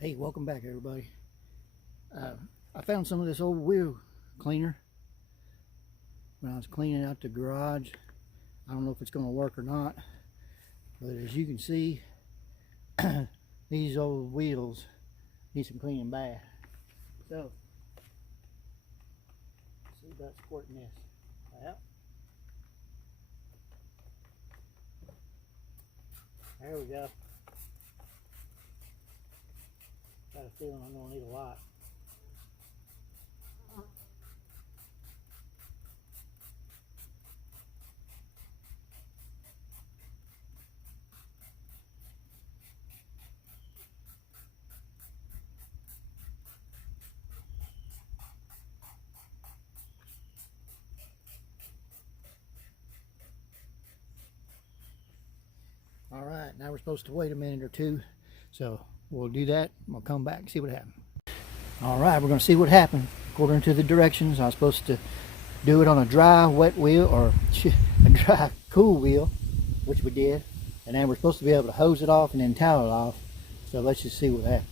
Hey, welcome back everybody. I found some of this old wheel cleaner when I was cleaning out the garage. I don't know if it's going to work or not, but as you can see, these old wheels need some cleaning bad. So, let's see about squirting this out. There we go. Got a feeling I'm going to need a lot. All right, now we're supposed to wait a minute or two, so we'll do that. We'll come back and see what happens. All right, we're going to see what happened. According to the directions, I was supposed to do it on a dry, wet wheel, or a dry, cool wheel, which we did. And then we're supposed to be able to hose it off and then towel it off. So let's just see what happens.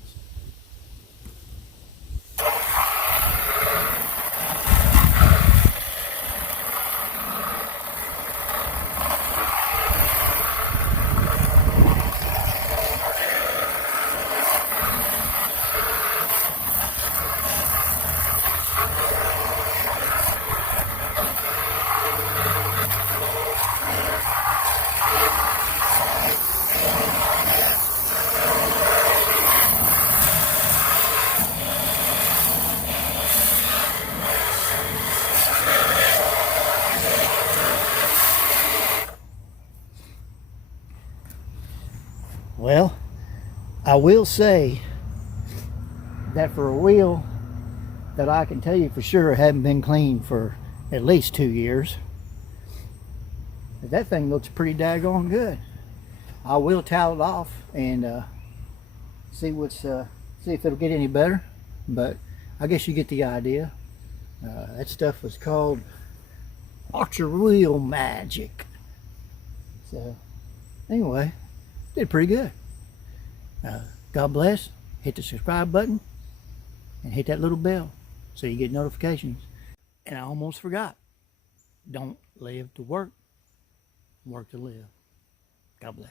Well, I will say that for a wheel that I can tell you for sure hadn't been cleaned for at least 2 years, that thing looks pretty daggone good. I will towel it off and see if it'll get any better, but I guess you get the idea. That stuff was called Ultra Wheel Magic. So anyway, did pretty good. God bless. Hit the subscribe button and hit that little bell so you get notifications. And I almost forgot. Don't live to work, work to live. God bless.